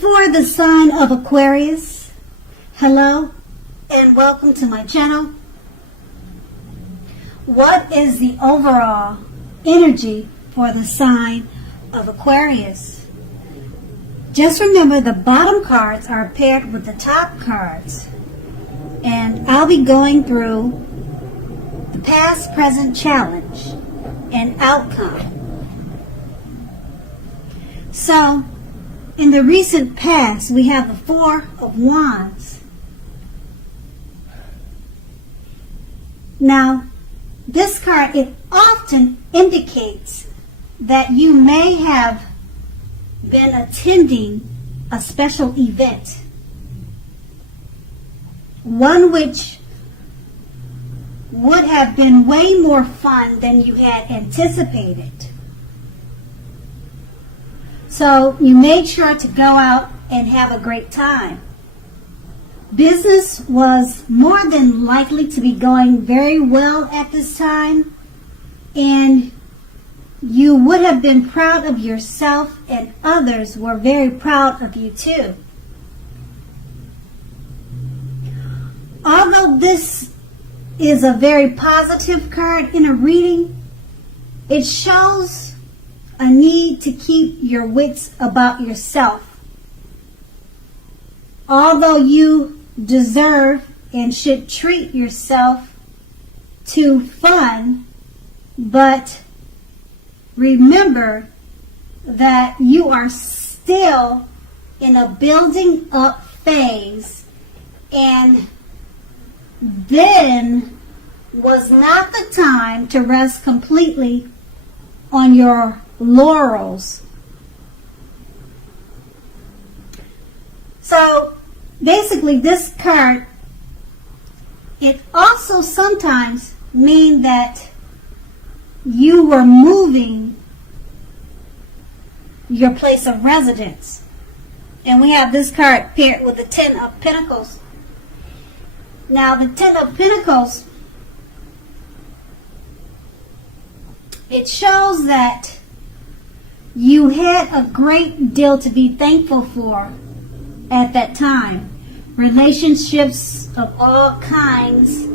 For the sign of Aquarius, hello and welcome to my channel. What is the overall energy for the sign of Aquarius? Just remember the bottom cards are paired with the top cards. And I'll be going through the past, present challenge and outcome. So, in the recent past, we have the Four of Wands. Now, this card, it often indicates that you may have been attending a special event, one which would have been way more fun than you had anticipated. So you made sure to go out and have a great time. Business was more than likely to be going very well at this time, and you would have been proud of yourself, and others were very proud of you too. Although this is a very positive card in a reading, it shows a need to keep your wits about yourself. Although you deserve and should treat yourself to fun, but remember that you are still in a building up phase, and then was not the time to rest completely on your laurels. So basically this card, it also sometimes means that you were moving your place of residence. And we have this card paired with the Ten of Pentacles. Now the Ten of Pentacles, it shows that you had a great deal to be thankful for at that time. Relationships of all kinds,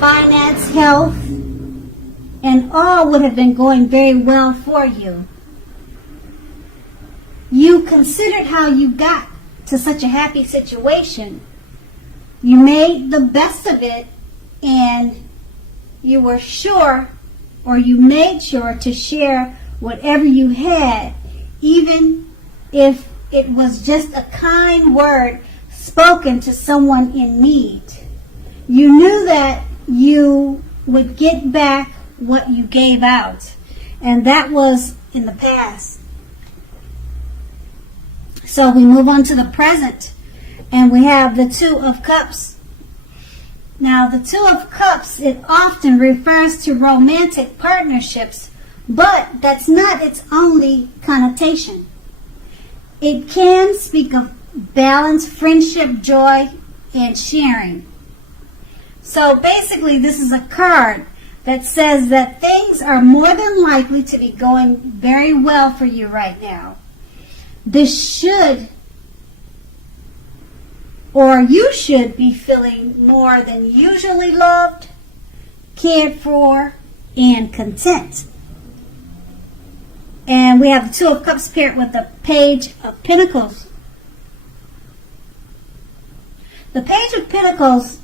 finance, health, and all would have been going very well for you. You considered how you got to such a happy situation. You made the best of it, and you were sure, or you made sure to share whatever you had, even if it was just a kind word spoken to someone in need. You knew that you would get back what you gave out, and that was in the past. So we move on to the present, and we have the Two of Cups. Now the Two of Cups, it often refers to romantic partnerships, but that's not its only connotation. It can speak of balance, friendship, joy, and sharing. So basically this is a card that says that things are more than likely to be going very well for you right now. This should, or you should be feeling more than usually loved, cared for, and content. And we have the Two of Cups paired with the Page of Pentacles. The Page of Pentacles,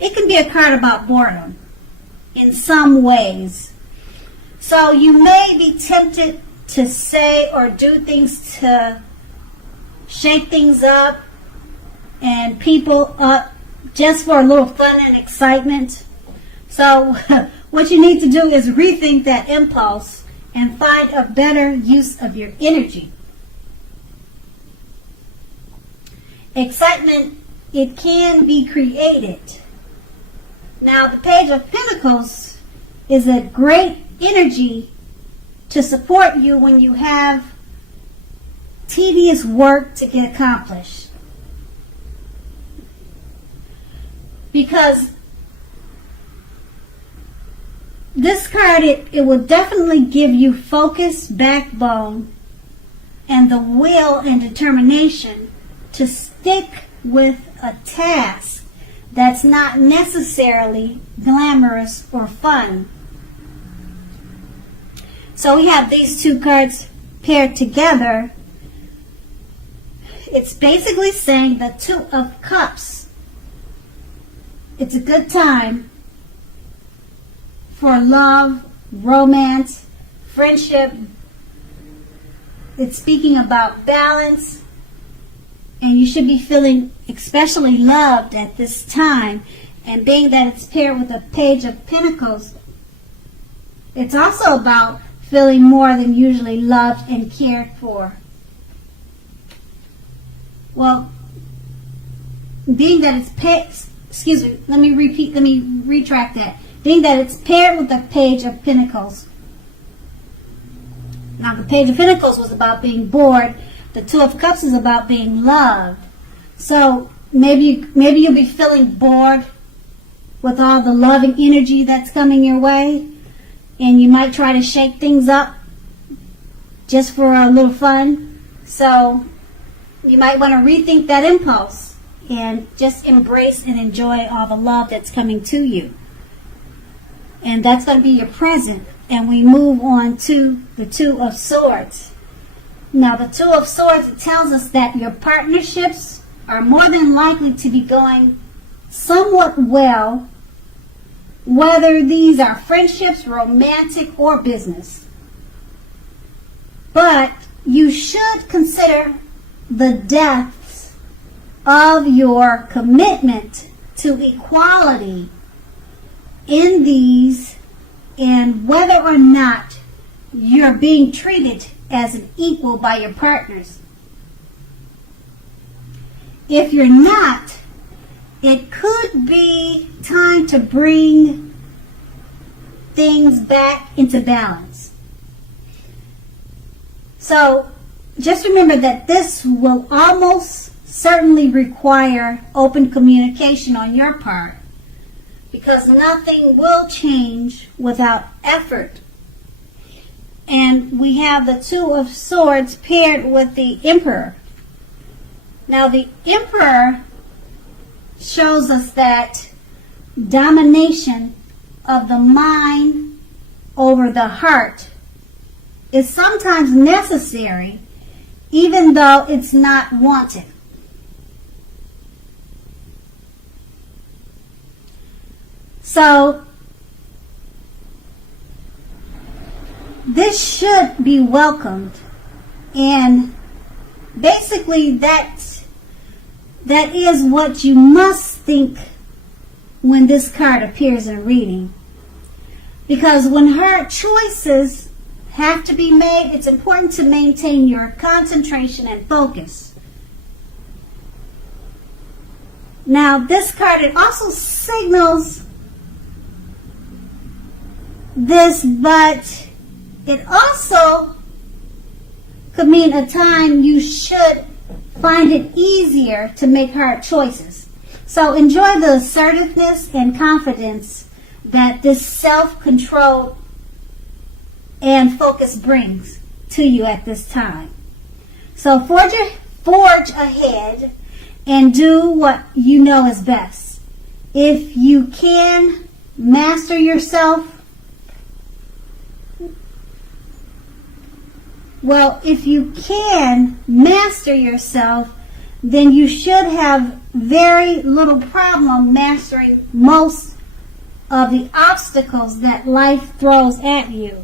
it can be a card about boredom in some ways. So you may be tempted to say or do things to shake things up and people up just for a little fun and excitement. So what you need to do is rethink that impulse and find a better use of your energy. Excitement, it can be created. Now the Page of Pentacles is a great energy to support you when you have tedious work to get accomplished. Because this card, it will definitely give you focus, backbone, and the will and determination to stick with a task that's not necessarily glamorous or fun. So we have these two cards paired together. It's basically saying the Two of Cups. It's a good time for love, romance, friendship. It's speaking about balance, and you should be feeling especially loved at this time. And being that it's paired with a Page of Pentacles, it's also about feeling more than usually loved and cared for. Well, being that it's let me retract that. Being that it's paired with the Page of Pentacles. Now, the Page of Pentacles was about being bored. The Two of Cups is about being loved. So maybe you'll be feeling bored with all the loving energy that's coming your way, and you might try to shake things up just for a little fun. So you might want to rethink that impulse and just embrace and enjoy all the love that's coming to you. And that's going to be your present. And we move on to the Two of Swords. Now, the Two of Swords, it tells us that your partnerships are more than likely to be going somewhat well, whether these are friendships, romantic, or business. But you should consider the depths of your commitment to equality in these, and whether or not you're being treated as an equal by your partners. If you're not, it could be time to bring things back into balance. So just remember that this will almost certainly require open communication on your part, because nothing will change without effort. And we have the Two of Swords paired with the Emperor. Now, the Emperor shows us that domination of the mind over the heart is sometimes necessary, even though it's not wanted. So this should be welcomed, and basically that is what you must think when this card appears in a reading. Because when hard choices have to be made, it's important to maintain your concentration and focus. Now, this card, it also signals this, but it also could mean a time you should find it easier to make hard choices. So enjoy the assertiveness and confidence that this self-control and focus brings to you at this time. So forge ahead and do what you know is best. If you can master yourself, then you should have very little problem mastering most of the obstacles that life throws at you.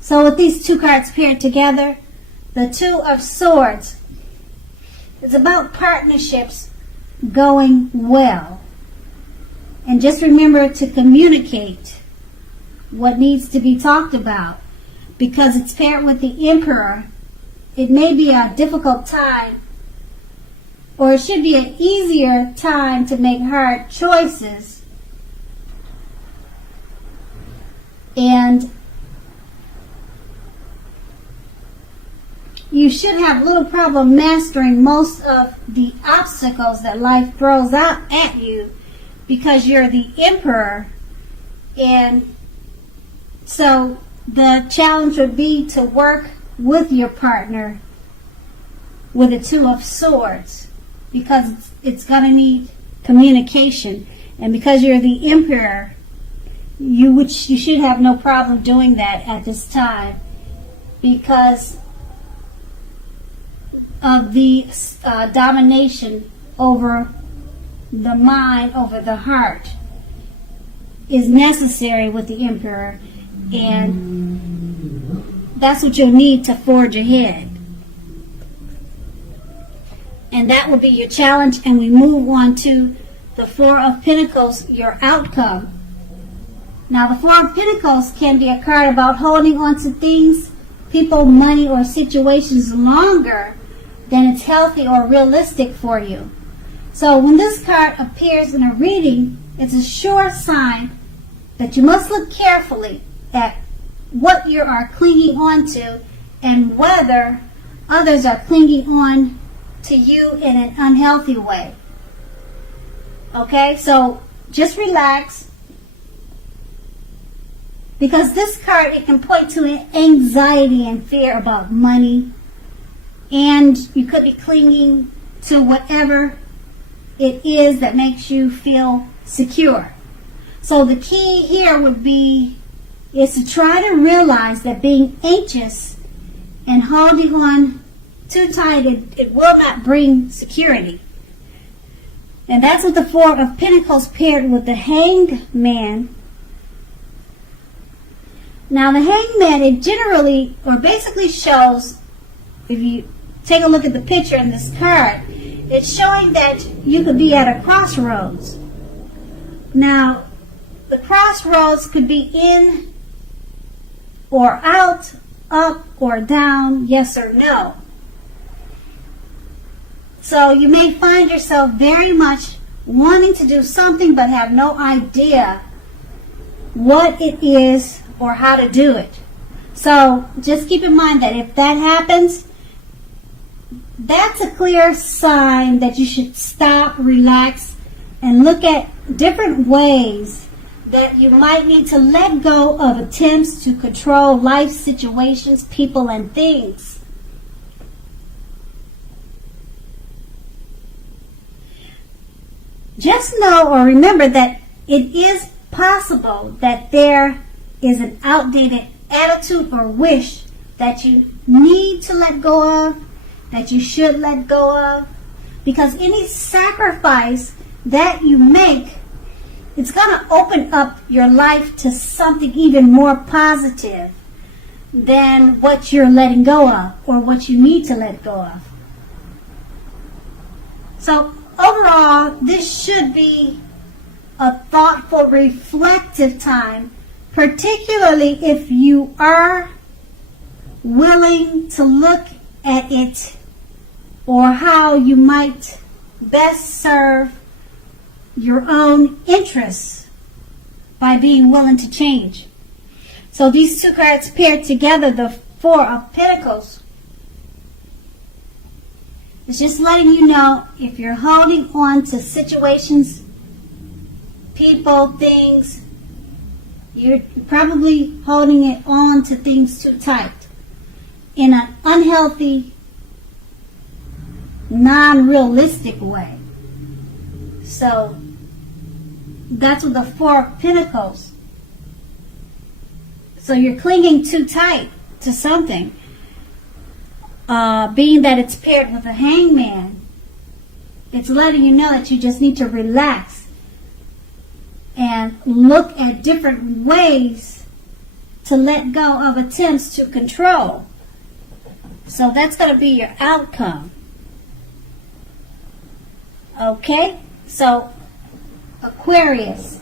So with these two cards paired together, the Two of Swords, it's about partnerships going well. And just remember to communicate what needs to be talked about. Because it's paired with the Emperor, it may be a difficult time, or it should be an easier time to make hard choices. And you should have little problem mastering most of the obstacles that life throws out at you, because you're the Emperor. And so the challenge would be to work with your partner with the Two of Swords, because it's going to need communication. And because you're the Emperor, you should have no problem doing that at this time, because of the domination over the mind, over the heart, is necessary with the Emperor, and that's what you'll need to forge ahead. And that will be your challenge, and we move on to the Four of Pentacles, your outcome. Now, the Four of Pentacles can be a card about holding on to things, people, money, or situations longer than it's healthy or realistic for you. So when this card appears in a reading, it's a sure sign that you must look carefully at what you are clinging on to and whether others are clinging on to you in an unhealthy way. Okay, so just relax, because this card, it can point to anxiety and fear about money, and you could be clinging to whatever it is that makes you feel secure. So the key here would be is to try to realize that being anxious and holding on too tight, it will not bring security. And that's what the Four of Pentacles paired with the Hanged Man. Now the Hanged Man, it generally or basically shows, if you take a look at the picture in this card, it's showing that you could be at a crossroads. Now, the crossroads could be in or out, up or down, yes or no. So you may find yourself very much wanting to do something but have no idea what it is or how to do it. So just keep in mind that if that happens, that's a clear sign that you should stop, relax, and look at different ways that you might need to let go of attempts to control life situations, people, and things. Just know or remember that it is possible that there is an outdated attitude or wish that you need to let go of, that you should let go of, because any sacrifice that you make, it's going to open up your life to something even more positive than what you're letting go of or what you need to let go of. So overall, this should be a thoughtful, reflective time, particularly if you are willing to look at it or how you might best serve your own interests by being willing to change. So these two cards paired together, the Four of Pentacles, it's just letting you know if you're holding on to situations, people, things, you're probably holding it on to things too tight in an unhealthy, non-realistic way. So that's what the Four of Pentacles. So you're clinging too tight to something. Being that it's paired with a Hangman, it's letting you know that you just need to relax and look at different ways to let go of attempts to control. So that's going to be your outcome. Okay? So, Aquarius,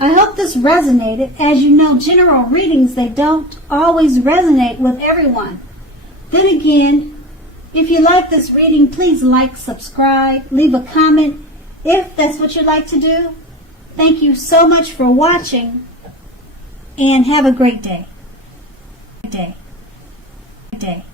I hope this resonated. As you know, general readings, they don't always resonate with everyone. Then again, if you like this reading, please like, subscribe, leave a comment if that's what you'd like to do. Thank you so much for watching, and have a great day. Day.